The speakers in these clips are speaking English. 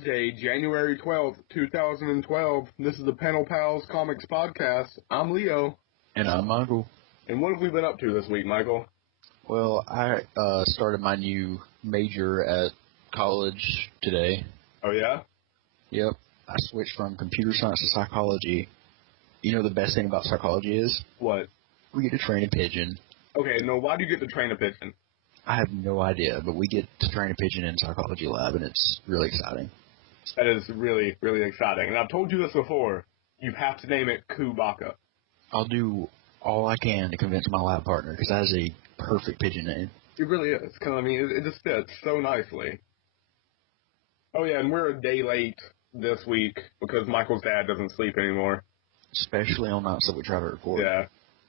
Thursday, January 12th, 2012. This is the Panel Pals Comics Podcast. I'm Leo. And I'm Michael. And what have we been up to this week, Michael? Well, I started my new major at college today. Oh, yeah? Yep. I switched from computer science to psychology. You know the best thing about psychology is? What? We get to train a pigeon. Okay, no, why do you get to train a pigeon? I have no idea, but we get to train a pigeon in psychology lab, and it's really exciting. That is really, really exciting. And I've told you this before. You have to name it Kubaka. I'll do all I can to convince my lab partner, because that is a perfect pigeon name. It really is. Because, I mean, it just fits so nicely. Oh, yeah, and we're a day late this week because Michael's dad doesn't sleep anymore. Especially on nights that we try to record.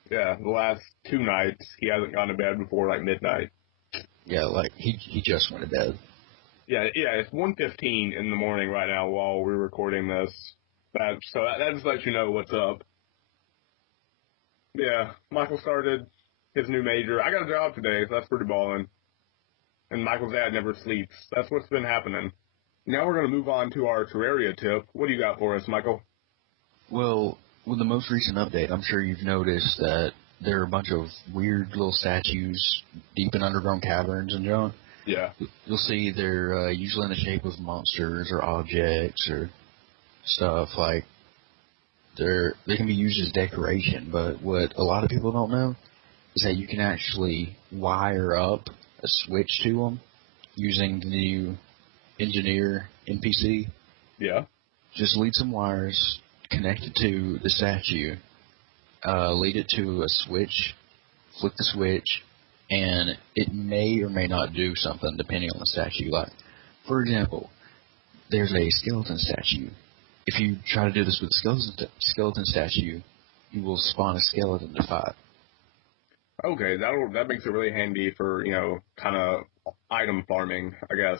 Yeah, the last 2 nights, he hasn't gone to bed before, like, midnight. Yeah, like, he just went to bed. Yeah, it's 1:15 in the morning right now while we're recording this. That just lets you know what's up. Yeah, Michael started his new major. I got a job today, so that's pretty ballin'. And Michael's dad never sleeps. That's what's been happening. Now we're going to move on to our Terraria tip. What do you got for us, Michael? Well, with the most recent update, I'm sure you've noticed that there are a bunch of weird little statues deep in underground caverns and junk. Yeah. You'll see they're usually in the shape of monsters or objects or stuff. Like, they can be used as decoration, but what a lot of people don't know is that you can actually wire up a switch to them using the new engineer NPC. Yeah. Just lead some wires, connect it to the statue, lead it to a switch, flick the switch, and it may or may not do something depending on the statue. Like, for example, there's a skeleton statue. If you try to do this with a skeleton statue, you will spawn a skeleton to fight. Okay, that makes it really handy for, kind of item farming, I guess.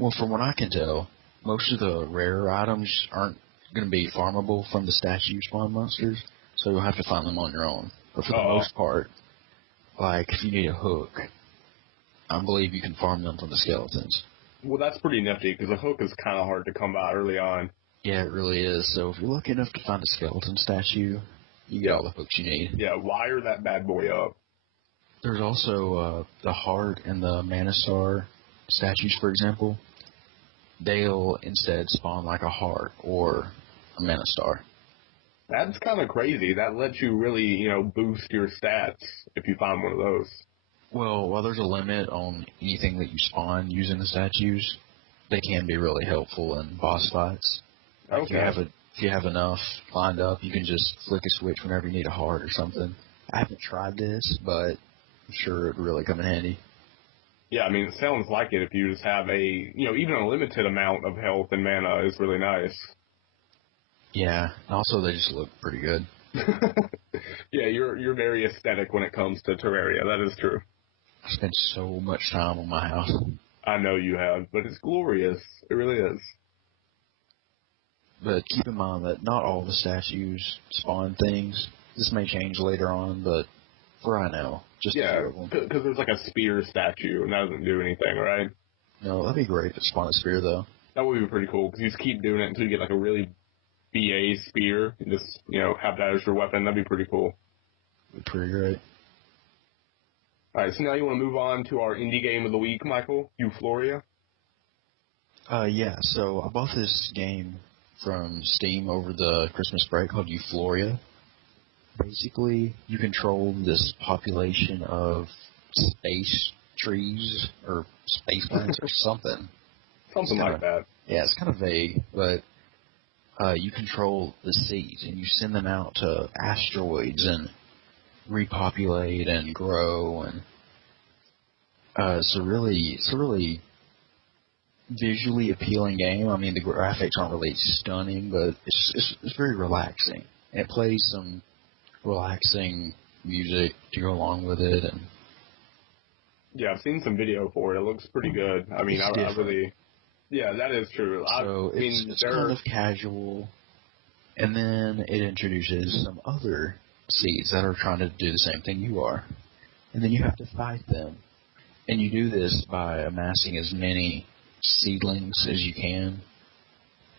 Well, from what I can tell, most of the rarer items aren't going to be farmable from the statue spawn monsters, so you'll have to find them on your own. But for the most part, like if you need a hook, I believe you can farm them from the skeletons. Well, that's pretty nifty, because a hook is kind of hard to come by early on. Yeah, it really is. So if you're lucky enough to find a skeleton statue, you get all the hooks you need. Yeah, wire that bad boy up. There's also the heart and the mana star statues, for example. They'll instead spawn like a heart or a mana star. That's kind of crazy. That lets you really, boost your stats if you find one of those. Well, while there's a limit on anything that you spawn using the statues, they can be really helpful in boss fights. Like Okay. If you have enough lined up, you can just flick a switch whenever you need a heart or something. I haven't tried this, but I'm sure it would really come in handy. Yeah, I mean, it sounds like it if you just have even a limited amount of health and mana is really nice. Yeah, and also they just look pretty good. Yeah, you're very aesthetic when it comes to Terraria, that is true. I spent so much time on my house. I know you have, but it's glorious. It really is. But keep in mind that not all the statues spawn things. This may change later on, but for right now, just a few of them. Because there's like a spear statue, and that doesn't do anything, right? No, that'd be great to spawn a spear, though. That would be pretty cool, because you just keep doing it until you get like a really BA spear, and just, have that as your weapon. That'd be pretty cool. That'd be pretty great. Alright, so now you want to move on to our indie game of the week, Michael? Eufloria? Yeah, so I bought this game from Steam over the Christmas break called Eufloria. Basically, you control this population of space trees, or space plants, or something. Something like that. Yeah, it's kind of vague, but you control the seeds, and you send them out to asteroids and repopulate and grow, and it's a really visually appealing game. I mean, the graphics aren't really stunning, but it's very relaxing. And it plays some relaxing music to go along with it, and yeah, I've seen some video for it. It looks pretty good. I mean, I really, yeah, that is true. So it's kind of casual, and then it introduces some other seeds that are trying to do the same thing you are, and then you have to fight them, and you do this by amassing as many seedlings as you can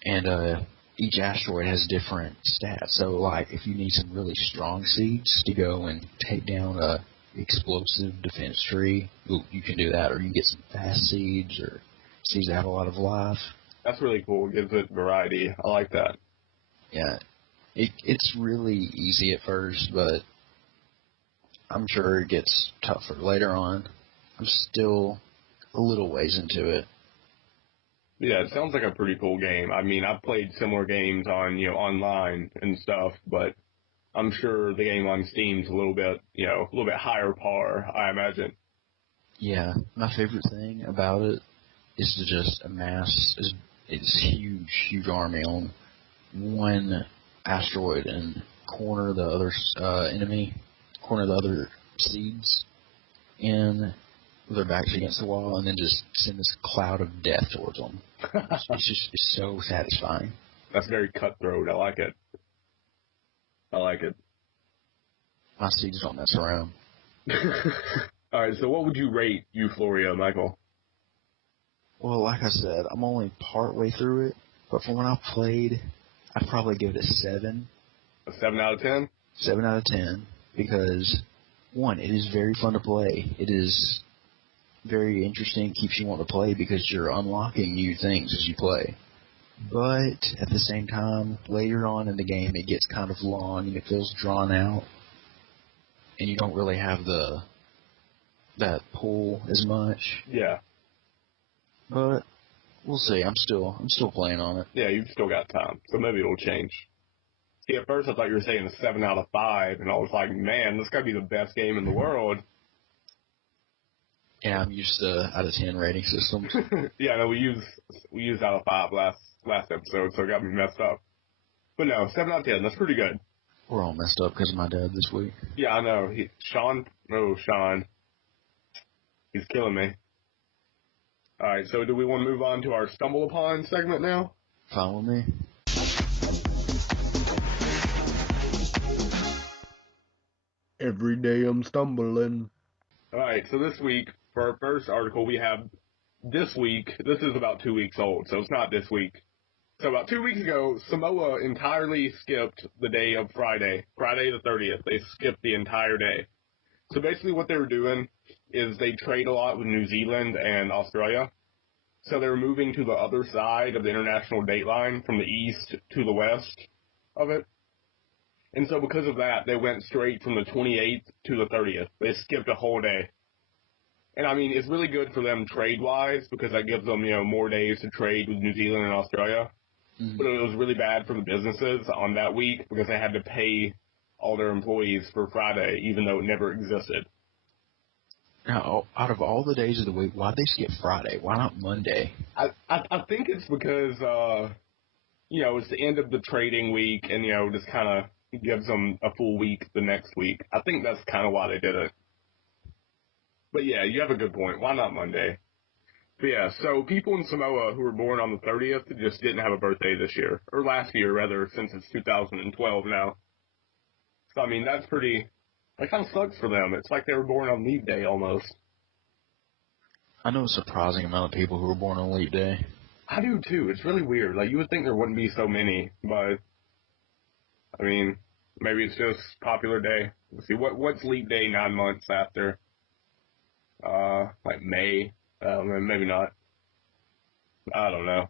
And each asteroid has different stats. So, like, if you need some really strong seeds to go and take down a explosive defense tree, you can do that. Or you can get some fast seeds or seeds that have a lot of life. That's really cool. It gives it variety. I like that. Yeah. It's really easy at first, but I'm sure it gets tougher later on. I'm still a little ways into it. Yeah, it sounds like a pretty cool game. I mean, I've played similar games on, online and stuff, but I'm sure the game on Steam's a little bit higher par, I imagine. Yeah, my favorite thing about it is to just amass this huge army on one asteroid and corner the other enemy, corner the other seeds in with their backs against the wall, and then just send this cloud of death towards them. It's so satisfying. That's very cutthroat. I like it. My seeds don't mess around. All right, so what would you rate Eufloria, Michael? Well, like I said, I'm only partway through it, but from when I played, I'd probably give it a 7. A 7 out of 10? 7 out of 10, because, one, it is very fun to play. It is very interesting, keeps you wanting to play because you're unlocking new things as you play. But at the same time, later on in the game, it gets kind of long and it feels drawn out, and you don't really have that pull as much. Yeah. But we'll see. I'm still playing on it. Yeah, you've still got time, so maybe it'll change. See, at first I thought you were saying a 7 out of 5, and I was like, man, this gotta be the best game in the world. Yeah, I'm used to out of 10 rating systems. Yeah, no, we used out of 5 last episode, so it got me messed up. But no, 7 out of 10, that's pretty good. We're all messed up because of my dad this week. Yeah, I know. Sean, he's killing me. All right, so do we want to move on to our StumbleUpon segment now? Follow me. Every day I'm stumbling. All right, so this week, for our first article, we have this week. This is about 2 weeks old, so it's not this week. So about 2 weeks ago, Samoa entirely skipped the day of Friday the 30th. They skipped the entire day. So basically what they were doing is they trade a lot with New Zealand and Australia. So they were moving to the other side of the international date line from the east to the west of it. And so because of that, they went straight from the 28th to the 30th. They skipped a whole day. And, I mean, it's really good for them trade-wise because that gives them, more days to trade with New Zealand and Australia. Mm-hmm. But it was really bad for the businesses on that week because they had to pay all their employees for Friday, even though it never existed. Now, out of all the days of the week, why'd they skip Friday? Why not Monday? I think it's because, it's the end of the trading week and, just kind of gives them a full week the next week. I think that's kind of why they did it. But yeah, you have a good point. Why not Monday? But yeah, so people in Samoa who were born on the 30th just didn't have a birthday this year. Or last year, rather, since it's 2012 now. So, I mean, that kind of sucks for them. It's like they were born on leap day almost. I know a surprising amount of people who were born on leap day. I do too. It's really weird. Like, you would think there wouldn't be so many, but I mean, maybe it's just popular day. Let's see, what's leap day 9 months after? Like May? Maybe not. I don't know.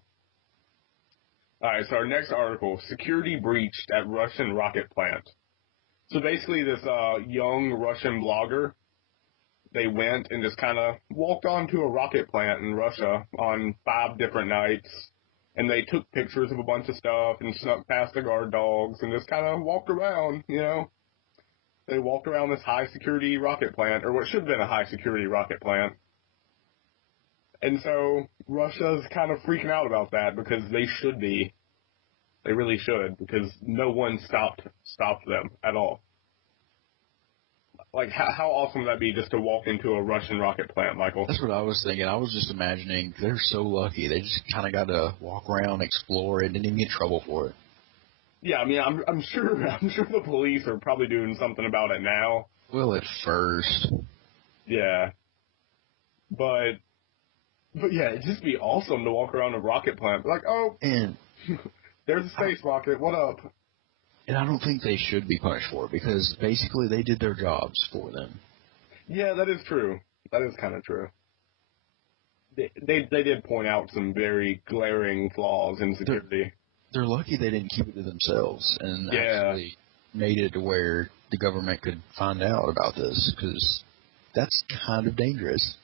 Alright, so our next article, security breached at Russian rocket plant. So basically this young Russian blogger, they went and just kind of walked onto a rocket plant in Russia on 5 different nights. And they took pictures of a bunch of stuff and snuck past the guard dogs and just kind of walked around, They walked around this high-security rocket plant, or what should have been a high-security rocket plant. And so Russia's kind of freaking out about that because they should be. They really should, because no one stopped them at all. Like, how awesome would that be just to walk into a Russian rocket plant, Michael? That's what I was thinking. I was just imagining they're so lucky. They just kind of got to walk around, explore it, didn't even get in trouble for it. Yeah, I mean, I'm sure the police are probably doing something about it now. Well, at first. Yeah. But yeah, it'd just be awesome to walk around a rocket plant. Like, oh. And There's a space rocket. What up? And I don't think they should be punished for it because basically they did their jobs for them. Yeah, that is true. That is kind of true. They did point out some very glaring flaws in security. They're lucky they didn't keep it to themselves and actually made it to where the government could find out about this, because that's kind of dangerous.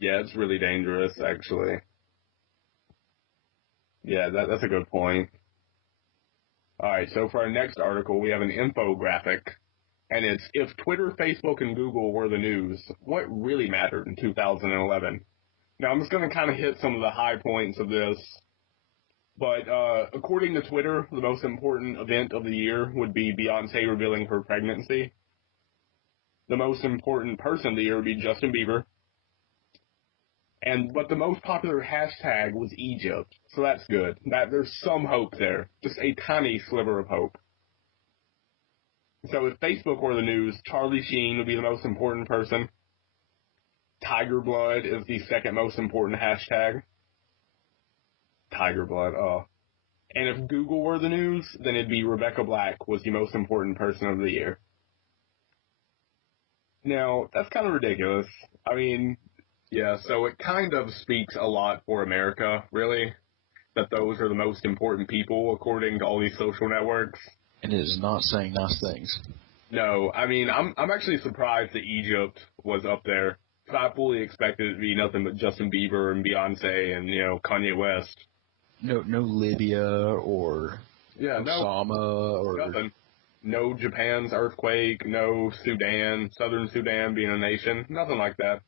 Yeah, it's really dangerous, actually. Yeah, that's a good point. All right, so for our next article, we have an infographic, and it's if Twitter, Facebook, and Google were the news, what really mattered in 2011? Now, I'm just going to kind of hit some of the high points of this. But according to Twitter, the most important event of the year would be Beyonce revealing her pregnancy. The most important person of the year would be Justin Bieber. But the most popular hashtag was Egypt, so that's good. There's some hope there, just a tiny sliver of hope. So if Facebook were the news, Charlie Sheen would be the most important person. Tiger Blood is the second most important hashtag. Tiger Blood, oh. And if Google were the news, then it'd be Rebecca Black was the most important person of the year. Now, that's kind of ridiculous. I mean, yeah, so it kind of speaks a lot for America, really, that those are the most important people according to all these social networks. And it is not saying nice things. No, I mean, I'm actually surprised that Egypt was up there. I fully expected it to be nothing but Justin Bieber and Beyonce and, Kanye West. No Libya or Osama or nothing. No Japan's earthquake, no Sudan, Southern Sudan being a nation, nothing like that.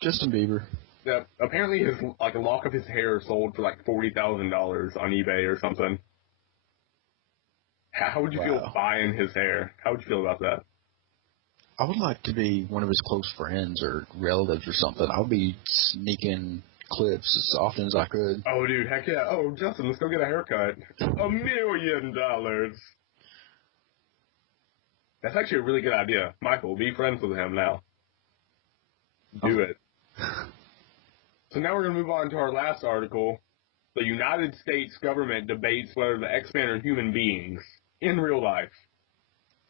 Justin Bieber. Yeah, apparently a lock of his hair sold for like $40,000 on eBay or something. How would you feel buying his hair? How would you feel about that? I would like to be one of his close friends or relatives or something. I would be sneaking clips as often as I could. Oh, dude, heck yeah. Oh, Justin, let's go get a haircut. $1 million. That's actually a really good idea. Michael, be friends with him now. Do it. So now we're going to move on to our last article. The United States government debates whether the X-Men are human beings in real life.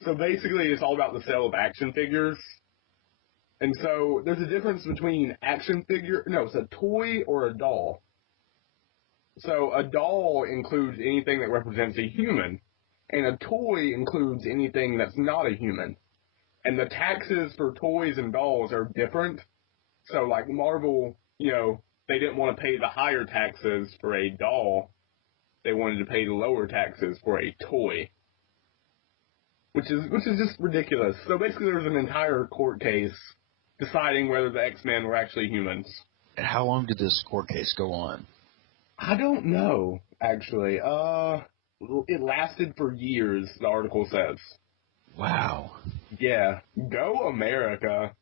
So basically, it's all about the sale of action figures. And so there's a difference between it's a toy or a doll. So a doll includes anything that represents a human, and a toy includes anything that's not a human. And the taxes for toys and dolls are different. So like Marvel, they didn't want to pay the higher taxes for a doll. They wanted to pay the lower taxes for a toy. Which is just ridiculous. So basically there was an entire court case deciding whether the X-Men were actually humans. And how long did this court case go on? I don't know, actually. It lasted for years, the article says. Wow. Yeah. Go America.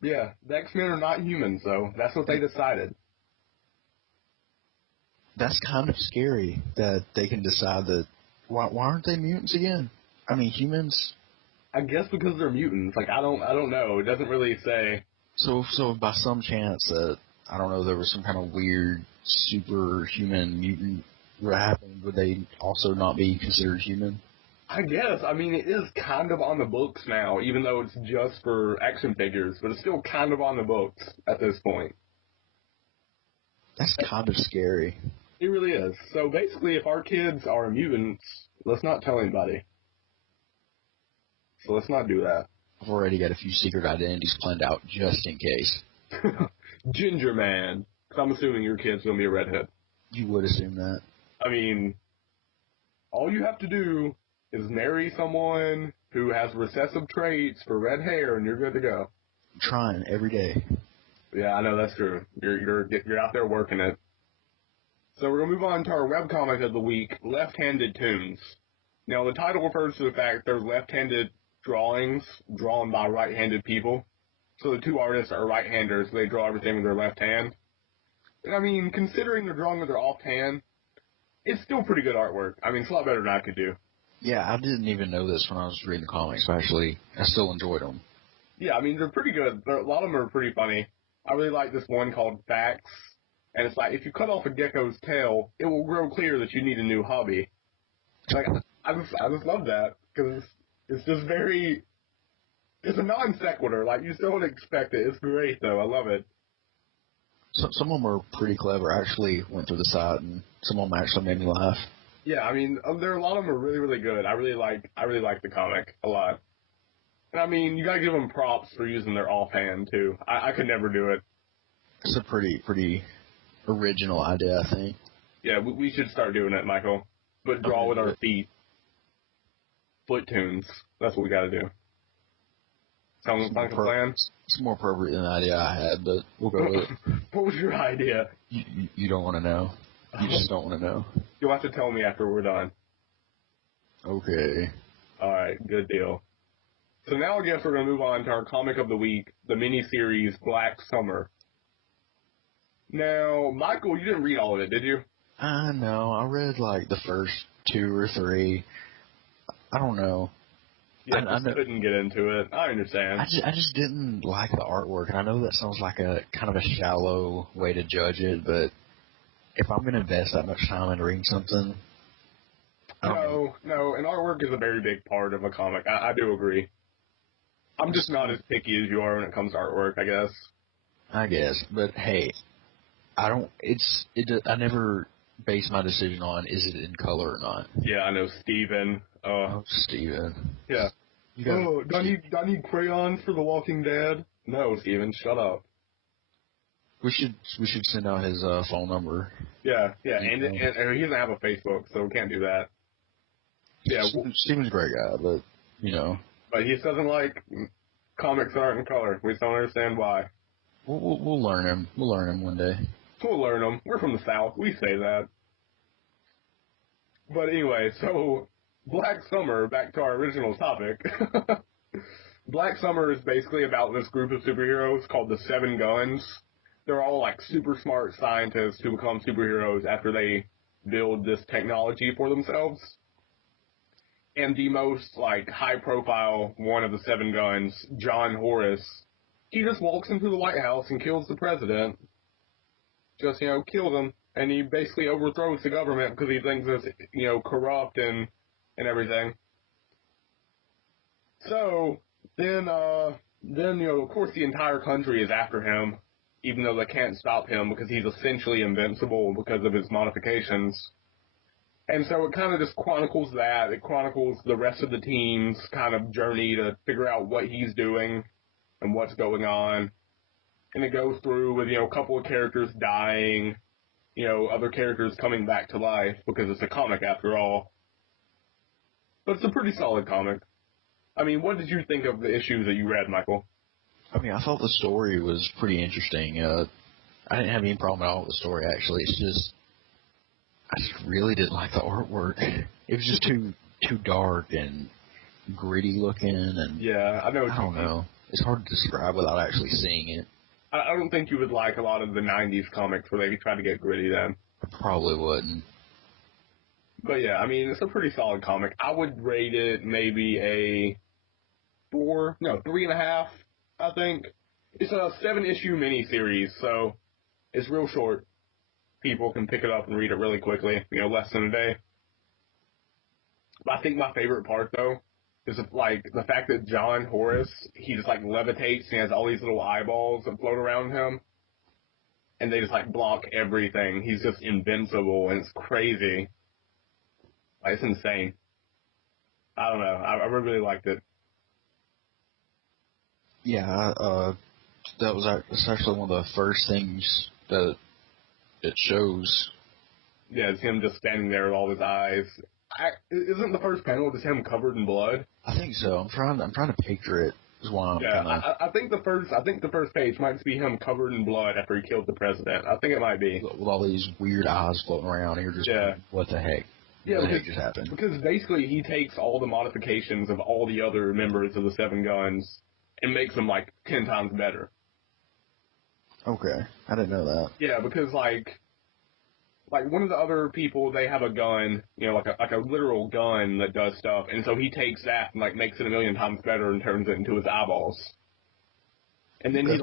Yeah, the X-Men are not humans, though. That's what they decided. That's kind of scary that they can decide that. Why aren't they mutants again? I mean, humans. I guess because they're mutants. Like I don't know. It doesn't really say. So by some chance that I don't know, there was some kind of weird superhuman mutant that happened, would they also not be considered human? I guess. I mean, it is kind of on the books now, even though it's just for action figures, but it's still kind of on the books at this point. That's kind of scary. It really is. So basically, if our kids are mutants, let's not tell anybody. So let's not do that. I've already got a few secret identities planned out just in case. Ginger Man. Because I'm assuming your kid's going to be a redhead. You would assume that. I mean, all you have to do is marry someone who has recessive traits for red hair, and you're good to go. I'm trying every day. Yeah, I know that's true. You're out there working it. So we're going to move on to our webcomic of the week, Left Handed Toons. Now, the title refers to the fact there's left-handed drawings drawn by right-handed people. So the two artists are right-handers, so they draw everything with their left hand. And I mean, considering they're drawing with their off hand, it's still pretty good artwork. I mean, it's a lot better than I could do. Yeah, I didn't even know this when I was reading the comics, but actually, I still enjoyed them. Yeah, I mean, they're pretty good. A lot of them are pretty funny. I really like this one called Facts. And it's like, if you cut off a gecko's tail, it will grow clear that you need a new hobby. Like, I just love that, because it's just very, it's a non sequitur. Like, you still don't expect it. It's great, though. I love it. Some of them were pretty clever. I actually went through the site, and some of them actually made me laugh. Yeah, I mean, there are a lot of them are really, really good. I really like the comic a lot. And I mean, you gotta give them props for using their offhand, too. I could never do it. It's a pretty original idea, I think. Yeah, we should start doing it, Michael. But draw with our feet. Foot tunes. That's what we gotta do. Sound like a plan? It's more appropriate than the idea I had, but we'll go with it. What was your idea? You don't want to know. You just don't want to know. You'll have to tell me after we're done. Okay. Alright, good deal. So now I guess we're going to move on to our comic of the week, the miniseries Black Summer. Now, Michael, you didn't read all of it, did you? I know. I read like the first 2 or 3. I don't know. Yeah, I couldn't get into it. I understand. I just didn't like the artwork. And I know that sounds like a kind of a shallow way to judge it, but if I'm going to invest that much time into reading something... No, and artwork is a very big part of a comic. I do agree. I'm just not as picky as you are when it comes to artwork, I guess. I guess, but hey, I never base my decision on is it in color or not. Yeah, I know, Steven. Oh, Steven. Yeah. Do I need crayons for The Walking Dead? No, Steven, shut up. We should send out his phone number. Yeah, and he doesn't have a Facebook, so we can't do that. Yeah, Steven's a great guy, but you know. But he doesn't like comics that aren't in color. We just don't understand why. We'll learn him. We'll learn him one day. We'll learn them. We're from the South. We say that. But anyway, so Black Summer, back to our original topic. Black Summer is basically about this group of superheroes called the Seven Guns. They're all like super smart scientists who become superheroes after they build this technology for themselves. And the most like high profile one of the Seven Guns, John Horace, he just walks into the White House and kills the president. Just, kills him. And he basically overthrows the government because he thinks it's, corrupt and everything. So, then, of course the entire country is after him, even though they can't stop him because he's essentially invincible because of his modifications. And so it kind of just chronicles that. It chronicles the rest of the team's kind of journey to figure out what he's doing and what's going on. And it goes through with, a couple of characters dying, other characters coming back to life because it's a comic after all. But it's a pretty solid comic. I mean, what did you think of the issues that you read, Michael? I mean, I thought the story was pretty interesting. I didn't have any problem at all with the story, actually. I just really didn't like the artwork. It was just too dark and gritty looking, and yeah, I don't know. It's hard to describe without actually seeing it. I don't think you would like a lot of the 90s comics where they try to get gritty then. I probably wouldn't. But yeah, I mean, it's a pretty solid comic. I would rate it maybe a 3.5, I think. It's a 7-issue miniseries, so it's real short. People can pick it up and read it really quickly, less than a day. But I think my favorite part, though, is like the fact that John Horace, he just like levitates and he has all these little eyeballs that float around him. And they just like block everything. He's just invincible and it's crazy. Like, it's insane. I don't know. I really liked it. Yeah, that's actually one of the first things that it shows. Yeah, it's him just standing there with all his eyes. Isn't the first panel just him covered in blood? I think so. I'm trying to picture it. Is why I'm I think the first page might just be him covered in blood after he killed the president. I think it might be with all these weird eyes floating around. You're just like, what the heck? Yeah, what the heck just happened? Because basically he takes all the modifications of all the other members of the Seven Guns and makes them like 10 times better. Okay, I didn't know that. Yeah, because like one of the other people, they have a gun, like a literal gun that does stuff, and so he takes that and like makes it 1,000,000 times better and turns it into his eyeballs. And then he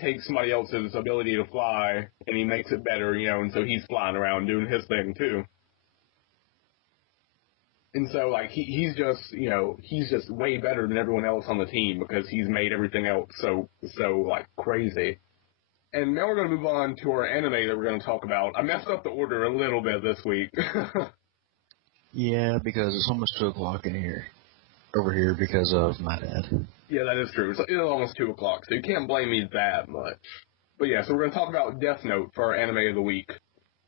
takes somebody else's ability to fly and he makes it better, and so he's flying around doing his thing too. And so like he's just way better than everyone else on the team because he's made everything else so like crazy. And now we're going to move on to our anime that we're going to talk about. I messed up the order a little bit this week. Yeah, because it's almost 2 o'clock over here because of my dad. Yeah, that is true. It's almost 2 o'clock, so you can't blame me that much. But yeah, so we're going to talk about Death Note for our anime of the week.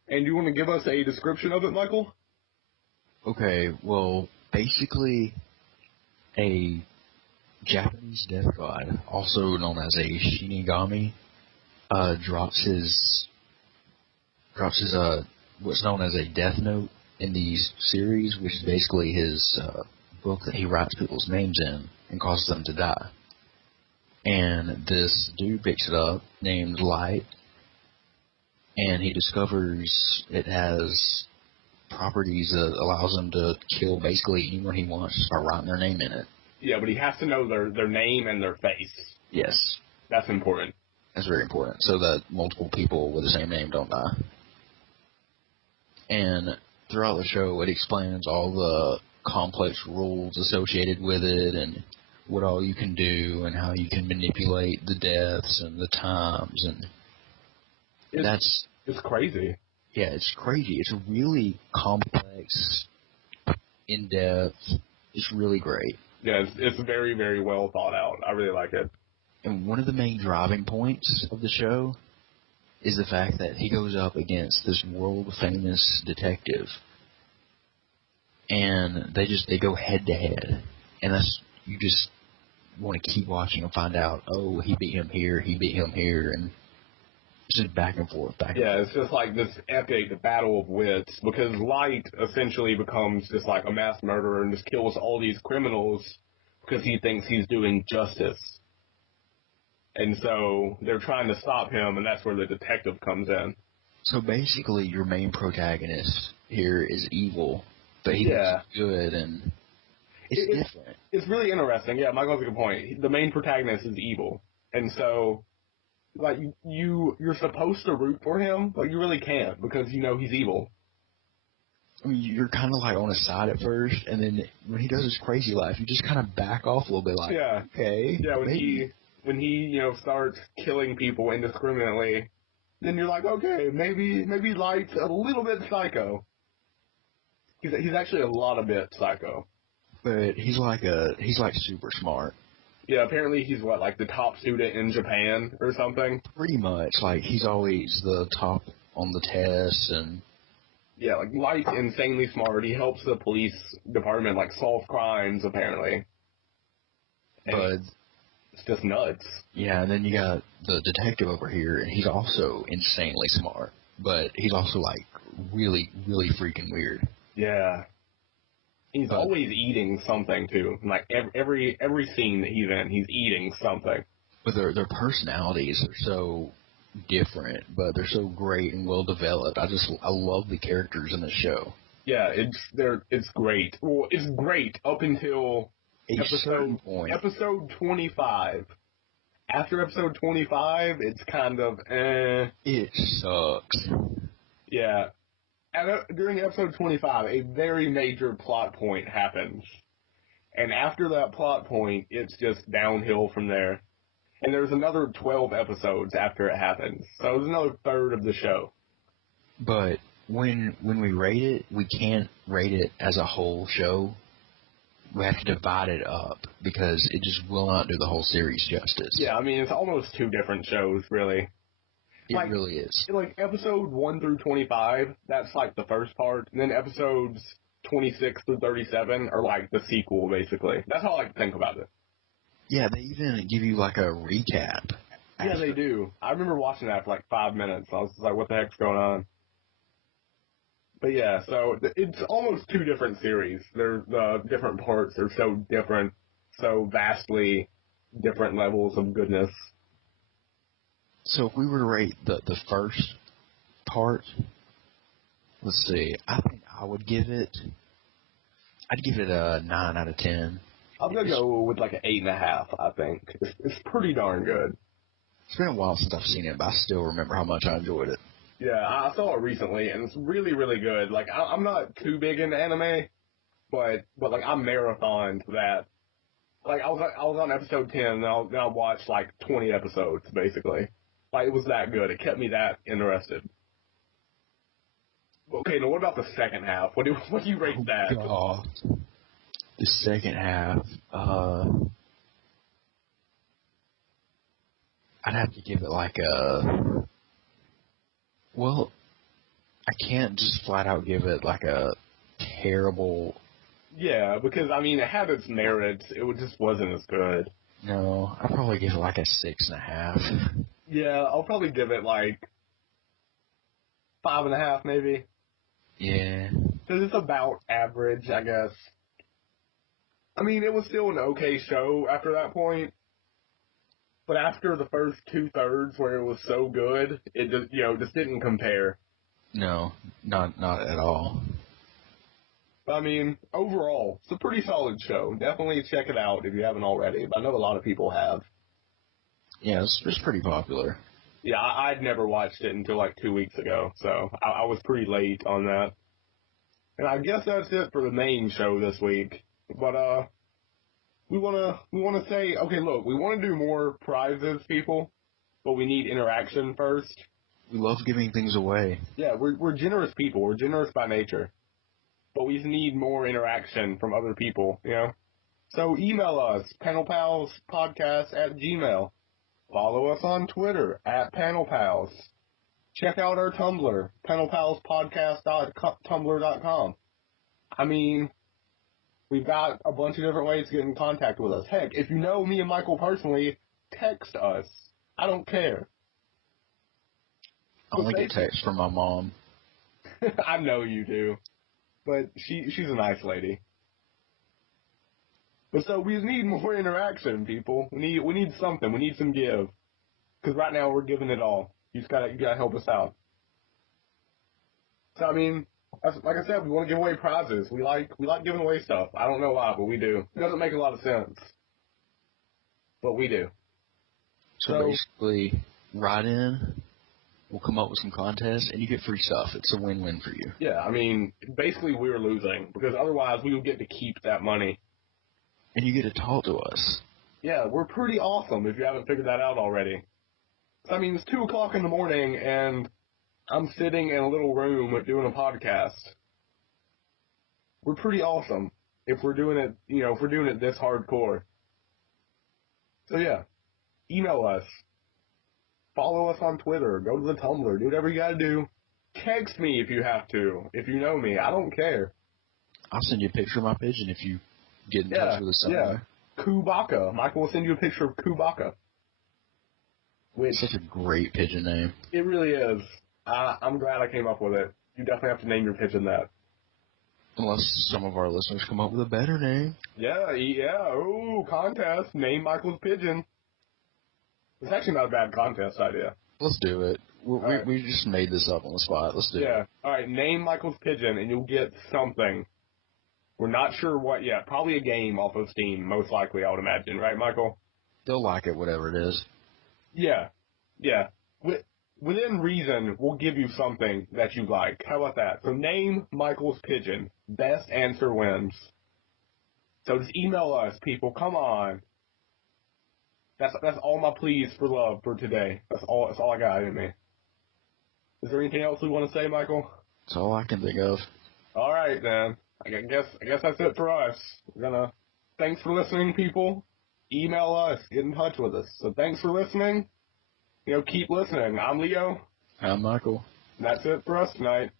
And do you want to give us a description of it, Michael? Okay, well, basically, a Japanese death god, also known as a Shinigami, drops his what's known as a death note in these series, which is basically his book that he writes people's names in and causes them to die. And this dude picks it up, named Light, and he discovers it has properties that allows him to kill basically anyone he wants just by writing their name in it. Yeah, but he has to know their name and their face. Yes. That's important. That's very important, so that multiple people with the same name don't die. And throughout the show, it explains all the complex rules associated with it and what all you can do and how you can manipulate the deaths and the times. And it's crazy. Yeah, it's crazy. It's really complex, in-depth. It's really great. Yeah, it's very, very well thought out. I really like it. And one of the main driving points of the show is the fact that he goes up against this world-famous detective. And they go head-to-head. And you just want to keep watching and find out, oh, he beat him here, and it's just back and forth, Yeah, it's just like this epic battle of wits, because Light essentially becomes just like a mass murderer and just kills all these criminals because he thinks he's doing justice. And so they're trying to stop him, and that's where the detective comes in. So basically, your main protagonist here is evil, but he's good, and it's different. It's really interesting. Yeah, Michael has a good point. The main protagonist is evil, and so like you're supposed to root for him, but you really can't because he's evil. I mean, you're kind of like on his side at first, and then when he does his crazy life, you just kind of back off a little bit, like, okay. Yeah, when he starts killing people indiscriminately, then you're like, okay, maybe Light's a little bit psycho. He's actually a lot of bit psycho. But he's like super smart. Yeah, apparently he's like the top student in Japan or something. Pretty much, like he's always the top on the tests and. Yeah, like Light's insanely smart. He helps the police department like solve crimes apparently. And but it's just nuts. Yeah, and then you got the detective over here, and he's also insanely smart, but he's also like really, really freaking weird. Yeah. He's always eating something too. Like every scene that he's in, he's eating something. But their personalities are so different, but they're so great and well developed. I love the characters in the show. Yeah, it's great. Well, it's great up until episode 25. After episode 25, it's kind of It sucks. Yeah. During episode 25, a very major plot point happens. And after that plot point, it's just downhill from there. And there's another 12 episodes after it happens. So it's another third of the show. But when we rate it, we can't rate it as a whole show. We have to divide it up because it just will not do the whole series justice. Yeah, I mean, it's almost two different shows, really. It really is. Like, episode 1 through 25, that's, like, the first part. And then episodes 26 through 37 are, like, the sequel, basically. That's how I like to think about it. Yeah, they even give you, like, a recap. Yeah, they do. I remember watching that for, like, 5 minutes. I was just like, what the heck's going on? But, yeah, so it's almost two different series. The different parts are so different, so vastly different levels of goodness. So if we were to rate the first part, let's see, I think I'd give it a 9 out of 10. I'm gonna go with like an 8.5. I think it's pretty darn good. It's been a while since I've seen it, but I still remember how much I enjoyed it. Yeah, I saw it recently, and it's really, really good. Like, I'm not too big into anime, but like I marathoned that. Like I was on episode 10, and then I watched like 20 episodes basically. Like it was that good. It kept me that interested. Okay, now what about the second half? What do you rate that? God. The second half, I'd have to give it like a. Well, I can't just flat out give it like a terrible. Yeah, because I mean it had its merits. Just wasn't as good. No, I'd probably give it like a 6.5. Yeah, I'll probably give it like 5.5 maybe. Yeah. Because it's about average, I guess. I mean, it was still an okay show after that point. But after the first 2/3 where it was so good, it just didn't compare. No, not at all. But I mean, overall, it's a pretty solid show. Definitely check it out if you haven't already. But I know a lot of people have. Yeah, it's pretty popular. Yeah, I'd never watched it until like 2 weeks ago, so I was pretty late on that. And I guess that's it for the main show this week. But we wanna say, okay, look, we want to do more prizes, people, but we need interaction first. We love giving things away. Yeah, we're generous people. We're generous by nature, but we need more interaction from other people. So email us panelpalspodcast@gmail. Follow us on Twitter @panelpals. Check out our Tumblr, panelpalspodcast.tumblr.com. I mean, we've got a bunch of different ways to get in contact with us. Heck, if you know me and Michael personally, text us. I don't care. I only get texts from my mom. I know you do. But she's a nice lady. But so we need more interaction, people. We need something. We need some give. Because right now we're giving it all. You gotta help us out. So I mean, like I said, we want to give away prizes. We like giving away stuff. I don't know why, but we do. It doesn't make a lot of sense, but we do. So basically, write in. We'll come up with some contests, and you get free stuff. It's a win-win for you. Yeah, I mean, basically we're losing because otherwise we would get to keep that money. And you get to talk to us. Yeah, we're pretty awesome if you haven't figured that out already. I mean, it's 2 o'clock in the morning, and I'm sitting in a little room doing a podcast. We're pretty awesome if we're doing it, if we're doing it this hardcore. So yeah, email us. Follow us on Twitter. Go to the Tumblr. Do whatever you gotta do. Text me if you have to. If you know me, I don't care. I'll send you a picture of my pigeon if you get in touch with us somewhere. Yeah. Kubaka. Michael will send you a picture of Kubaka. Such a great pigeon name. It really is. I'm glad I came up with it. You definitely have to name your pigeon that. Unless some of our listeners come up with a better name. Yeah. Ooh, contest. Name Michael's pigeon. It's actually not a bad contest idea. Let's do it. We just made this up on the spot. Let's do it. Yeah. All right. Name Michael's pigeon, and you'll get something. We're not sure what yet. Probably a game off of Steam, most likely, I would imagine. Right, Michael? They'll like it, whatever it is. Yeah. Within reason, we'll give you something that you like. How about that? So name Michael's pigeon. Best answer wins. So just email us, people. Come on. That's all my pleas for love for today. That's all I got in me. Is there anything else we want to say, Michael? That's all I can think of. All right, then. I guess that's it for us. Thanks for listening, people. Email us. Get in touch with us. So thanks for listening. Keep listening. I'm Leo. I'm Michael. And that's it for us tonight.